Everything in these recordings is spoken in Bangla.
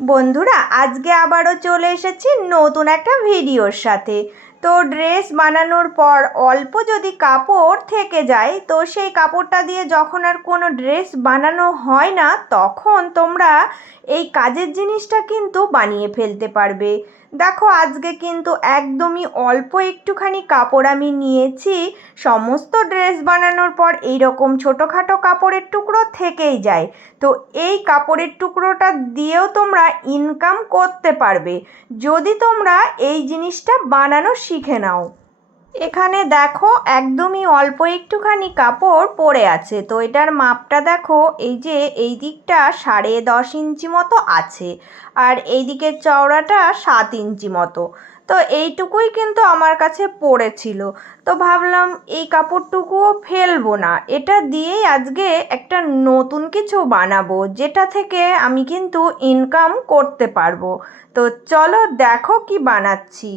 বন্ধুরা, আজকে আবারও চলে এসেছি নতুন একটা ভিডিওর সাথে। তো ড্রেস বানানোর পর অল্প যদি কাপড় থেকে যায়, তো সেই কাপড়টা দিয়ে যখন আর কোনো ড্রেস বানানো হয় না, তখন তোমরা এই কাজের জিনিসটা কিন্তু বানিয়ে ফেলতে পারবে। দেখো, আজকে কিন্তু একদমই অল্প একটুখানি কাপড় আমি নিয়েছি। সমস্ত ড্রেস বানানোর পর এইরকম ছোটোখাটো কাপড়ের টুকরো থেকেই যায়। তো এই কাপড়ের টুকরোটা দিয়েও তোমরা ইনকাম করতে পারবে যদি তোমরা এই জিনিসটা বানানো শিখে নাও। এখানে দেখো, একদমই অল্প একটুখানি কাপড় পড়ে আছে। তো এটার মাপটা দেখো, এই যে এই দিকটা 10.5 ইঞ্চি মতো আছে, আর এই দিকের চওড়াটা 7 ইঞ্চি মতো। তো এইটুকুই কিন্তু আমার কাছে পড়েছিল। তো ভাবলাম এই কাপড়টুকুও ফেলবো না, এটা দিয়েই আজকে একটা নতুন কিছু বানাবো, যেটা থেকে আমি কিন্তু ইনকাম করতে পারবো। তো চলো দেখো কি বানাচ্ছি।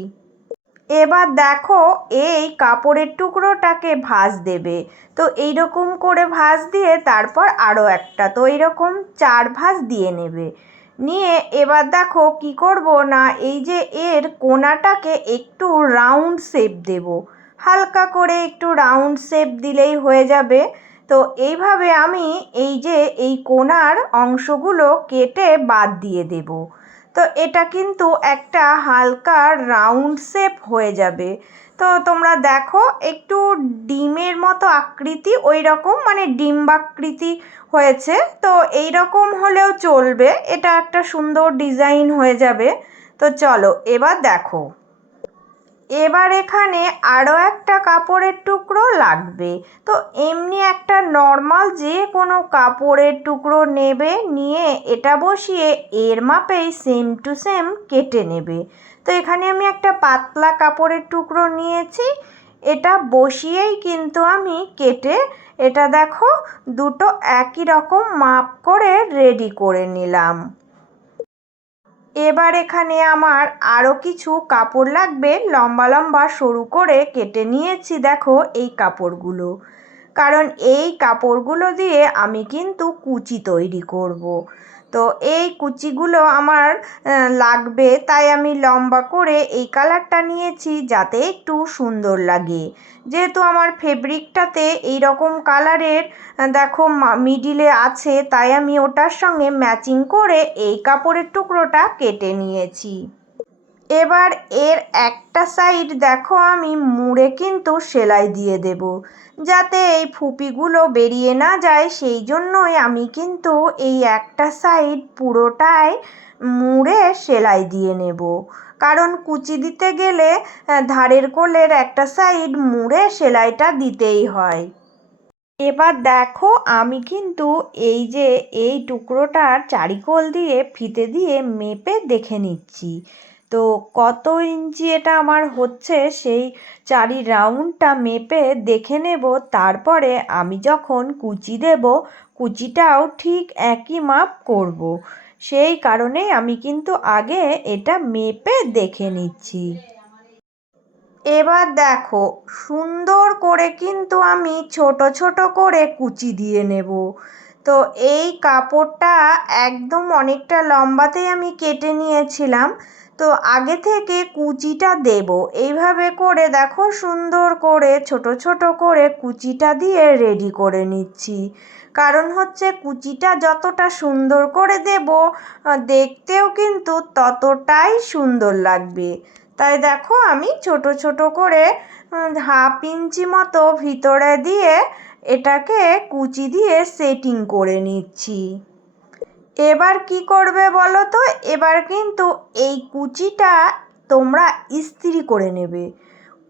এবার দেখো, এই কাপড়ের টুকরোটাকে ভাঁজ দেবে। তো এইরকম করে ভাঁজ দিয়ে তারপর আরও একটা, তো এইরকম 4 ভাঁজ দিয়ে নেবে। নিয়ে এবার দেখো কি করব না, এই যে এর কোণাটাকে একটু রাউন্ড শেপ দেব। হালকা করে একটু রাউন্ড শেপ দিলেই হয়ে যাবে। তো এইভাবে আমি এই যে এই কোণার অংশগুলো কেটে বাদ দিয়ে দেব। তো এটা কিন্তু একটা হালকা রাউন্ড শেপ হয়ে যাবে। তো তোমরা দেখো, একটু ডিমের মতো আকৃতি, ওই রকম মানে ডিম্বাকৃতি হয়েছে। তো এই রকম হলেও চলবে, এটা একটা সুন্দর ডিজাইন হয়ে যাবে। তো চলো এবার দেখো। এবার এখানে আরও একটা কাপড়ের টুকরো লাগবে। তো এমনি একটা নর্মাল যে কোনো কাপড়ের টুকরো নেবে, নিয়ে এটা বসিয়ে এর মাপেই সেম টু সেম কেটে নেবে। তো এখানে আমি একটা পাতলা কাপড়ের টুকরো নিয়েছি, এটা বসিয়েই কিন্তু আমি কেটে, এটা দেখো দুটো একই রকম মাপ করে রেডি করে নিলাম। এবার এখানে আমার আরও কিছু কাপড় লাগবে, লম্বা লম্বা সরু করে কেটে নিয়েছি দেখো এই কাপড়গুলো। কারণ এই কাপড়গুলো দিয়ে আমি কিন্তু কুচি তৈরি করব। তো এই কুচিগুলো আমার লাগবে, তাই আমি লম্বা করে এই কালারটা নিয়েছি যাতে একটু সুন্দর লাগে। যেহেতু আমার ফেব্রিকটাতে এই রকম কালারের দেখো মিডিলে আছে, তাই আমি ওটার সঙ্গে ম্যাচিং করে এই কাপড়ের টুকরোটা কেটে নিয়েছি। এবার এর একটা সাইড দেখো আমি মুড়ে কিন্তু সেলাই দিয়ে দেব, যাতে এই ফুপিগুলো বেরিয়ে না যায়। সেই জন্যই আমি কিন্তু এই একটা সাইড পুরোটাই মুড়ে সেলাই দিয়ে নেব। কারণ কুচি দিতে গেলে ধারের কোলের একটা সাইড মুড়ে সেলাইটা দিতেই হয়। এবার দেখো, আমি কিন্তু এই যে এই টুকরোটার চারিকোল দিয়ে ফিতে দিয়ে মেপে দেখে নিচ্ছি। তো কত ইঞ্চি এটা আমার হচ্ছে, সেই চারি রাউন্ডটা মেপে দেখে নেব। তারপরে আমি যখন কুচি দেব, কুচিটাও ঠিক একই মাপ করব। সেই কারণে আমি কিন্তু আগে এটা মেপে দেখে নিচ্ছি। এবার দেখো, সুন্দর করে কিন্তু আমি ছোট ছোট করে কুচি দিয়ে নেব। তো এই কাপড়টা একদম অনেকটা লম্বাতেই আমি কেটে নিয়েছিলাম। তো আগে থেকে কুচিটা দেব, এইভাবে করে দেখো সুন্দর করে ছোট ছোট করে কুচিটা দিয়ে রেডি করে নিচ্ছি। কারণ হচ্ছে কুচিটা যতটা সুন্দর করে দেব, দেখতেও কিন্তু ততটাই সুন্দর লাগবে। তাই দেখো, আমি ছোট ছোট করে 1/2 ইঞ্চি মতো ভিতরে দিয়ে এটাকে কুচি দিয়ে সেটিং করে নিচ্ছি। এবার কি করবে বলো তো, এবার কিন্তু এই কুচিটা তোমরা ইস্ত্রি করে নেবে।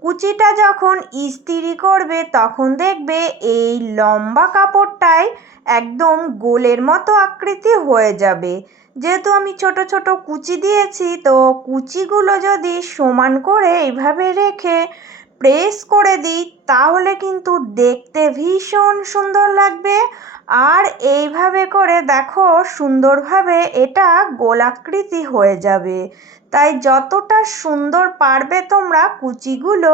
কুচিটা যখন ইস্ত্রি করবে, তখন দেখবে এই লম্বা কাপড়টায় একদম গোলের মতো আকৃতি হয়ে যাবে। যেহেতু আমি ছোট ছোট কুচি দিয়েছি, তো কুচিগুলো যদি সমান করে এইভাবে রেখে প্রেস করে দিই, তাহলে কিন্তু দেখতে ভীষণ সুন্দর লাগবে। আর এইভাবে করে দেখো সুন্দরভাবে এটা গোলাকৃতি হয়ে যাবে। তাই যতটা সুন্দর পারবে তোমরা কুচিগুলো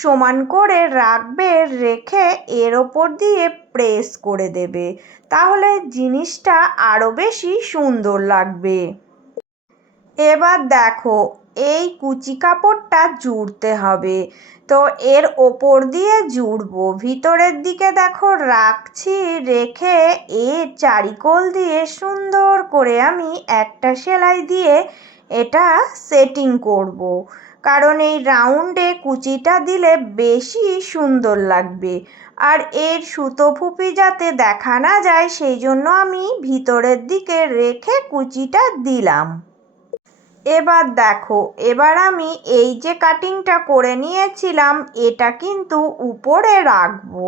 সমান করে রাখবে, রেখে এর ওপর দিয়ে প্রেস করে দেবে, তাহলে জিনিসটা আরও বেশি সুন্দর লাগবে। এবার দেখো এই কুচি কাপড়টা জুড়তে হবে। তো এর ওপর দিয়ে জুড়বো, ভিতরের দিকে দেখো রাখছি, রেখে এর চারিকোল দিয়ে সুন্দর করে আমি একটা সেলাই দিয়ে এটা সেটিং করব। কারণ এই রাউন্ডে কুচিটা দিলে বেশি সুন্দর লাগবে। আর এর সুতো ফুপি যাতে দেখা না যায় সেই জন্য আমি ভিতরের দিকে রেখে কুচিটা দিলাম। এবার দেখো, এবার আমি এই যে কাটিংটা করে নিয়েছিলাম এটা কিন্তু উপরে রাখবো,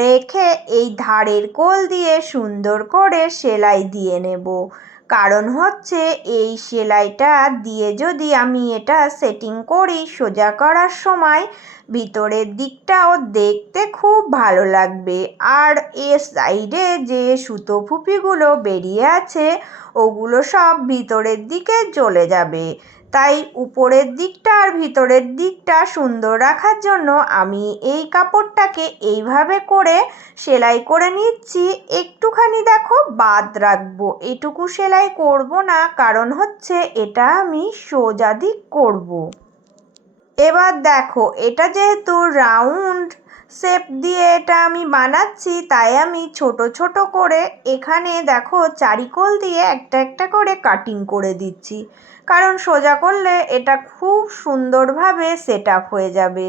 রেখে এই ধারের কোল দিয়ে সুন্দর করে সেলাই দিয়ে নেব। কারণ হচ্ছে এই সেলাইটা দিয়ে যদি আমি এটা সেটিং করি সোজা করার সময় ভিতরের দিকটাও দেখতে খুব ভালো লাগবে। আর এর সাইডে যে সুতো ফুপিগুলো বেরিয়ে আছে ওগুলো সব ভিতরের দিকে চলে যাবে। তাই উপরের দিকটা আর ভিতরের দিকটা সুন্দর রাখার জন্য আমি এই কাপড়টাকে এইভাবে করে সেলাই করে নিচ্ছি। একটুখানি দেখো বাদ রাখবো, এটুকু সেলাই করব না, কারণ হচ্ছে এটা আমি সোজা দিক করব। এবার দেখো এটা যেহেতু রাউন্ড শেপ দিয়ে এটা আমি বানাচ্ছি তাই আমি ছোট ছোট করে এখানে দেখো চারিকোল দিয়ে একটা একটা করে কাটিং করে দিচ্ছি। কারণ সোজা করলে এটা খুব সুন্দরভাবে সেট আপ হয়ে যাবে।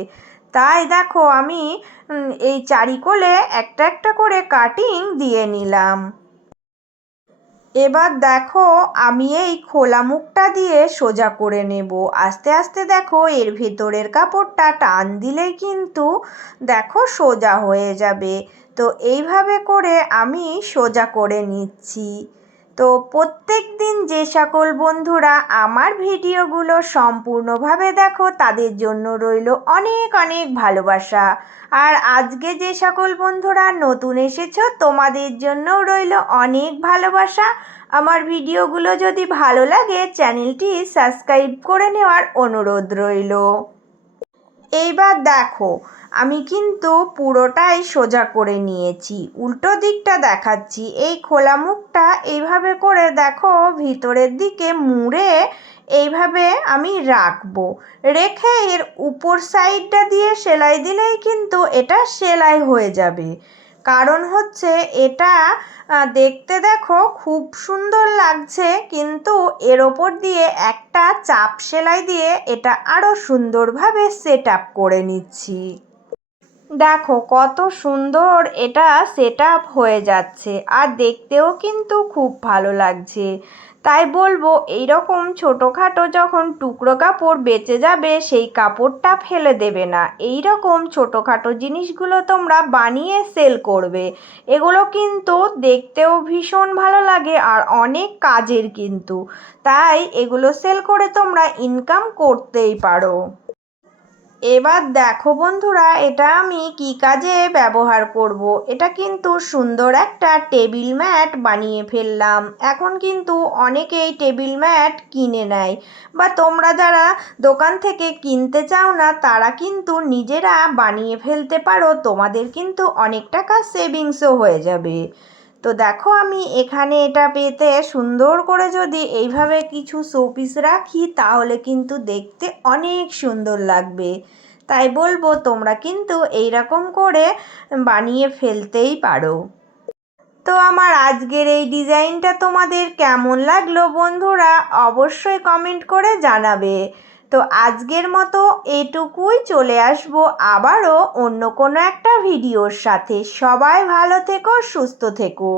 তাই দেখো আমি এই চারিকোলে একটা একটা করে কাটিং দিয়ে নিলাম। এবার দেখো আমি এই খোলা মুখটা দিয়ে সোজা করে নেব। আস্তে আস্তে দেখো এর ভেতরের কাপড়টা টান দিলেই কিন্তু দেখো সোজা হয়ে যাবে। তো এইভাবে করে আমি সোজা করে নিচ্ছি। তো প্রত্যেক দিন যে সকল বন্ধুরা আমার ভিডিওগুলো সম্পূর্ণভাবে দেখো তাদের জন্য রইল অনেক অনেক ভালোবাসা। আর আজকে যে সকল বন্ধুরা নতুন এসেছো তোমাদের জন্যও রইল অনেক ভালোবাসা। আমার ভিডিওগুলো যদি ভালো লাগে চ্যানেলটি সাবস্ক্রাইব করে নেওয়ার অনুরোধ রইল। এইবার দেখো আমি কিন্তু পুরোটাই সোজা করে নিয়েছি, উল্টো দিকটা দেখাচ্ছি। এই খোলা মুখটা এইভাবে করে দেখো ভিতরের দিকে মুড়ে এইভাবে আমি রাখবো, রেখে এর উপর সাইডটা দিয়ে সেলাই দিলেই কিন্তু এটা সেলাই হয়ে যাবে। কারণ হচ্ছে এটা দেখতে দেখো খুব সুন্দর লাগছে, কিন্তু এর ওপর দিয়ে একটা চাপ সেলাই দিয়ে এটা আরও সুন্দরভাবে সেট আপ করে নিচ্ছি। দেখো কত সুন্দর এটা সেট আপ হয়ে যাচ্ছে, আর দেখতেও কিন্তু খুব ভালো লাগছে। তাই বলবো এইরকম ছোটোখাটো যখন টুকরো কাপড় বেঁচে যাবে সেই কাপড়টা ফেলে দেবে না। এই রকম ছোটোখাটো জিনিসগুলো তোমরা বানিয়ে সেল করবে, এগুলো কিন্তু দেখতেও ভীষণ ভালো লাগে আর অনেক কাজের কিন্তু। তাই এগুলো সেল করে তোমরা ইনকাম করতেই পারো। এবার দেখো বন্ধুরা এটা আমি কি কাজে ব্যবহার করব। এটা কিন্তু সুন্দর একটা টেবিল ম্যাট বানিয়ে ফেললাম। এখন কিন্তু অনেকেই টেবিল ম্যাট কিনে নেয়, বা তোমরা যারা দোকান থেকে কিনতে চাও না তারা কিন্তু নিজেরা বানিয়ে ফেলতে পারো, তোমাদের কিন্তু অনেক টাকা সেভিংসও হয়ে যাবে। তো দেখো আমি এখানে এটা পেতে সুন্দর করে যদি এইভাবে কিছু শোপিস রাখি তাহলে কিন্তু দেখতে অনেক সুন্দর লাগবে। তাই বলবো তোমরা কিন্তু এইরকম করে বানিয়ে ফেলতেই পারো। তো আমার আজকের এই ডিজাইনটা তোমাদের কেমন লাগলো বন্ধুরা অবশ্যই কমেন্ট করে জানাবে। তো আজকের মতো এটুকুই, চলে আসবো আবারও অন্য কোনো একটা ভিডিওর সাথে। সবাই ভালো থেকো, সুস্থ থেকো।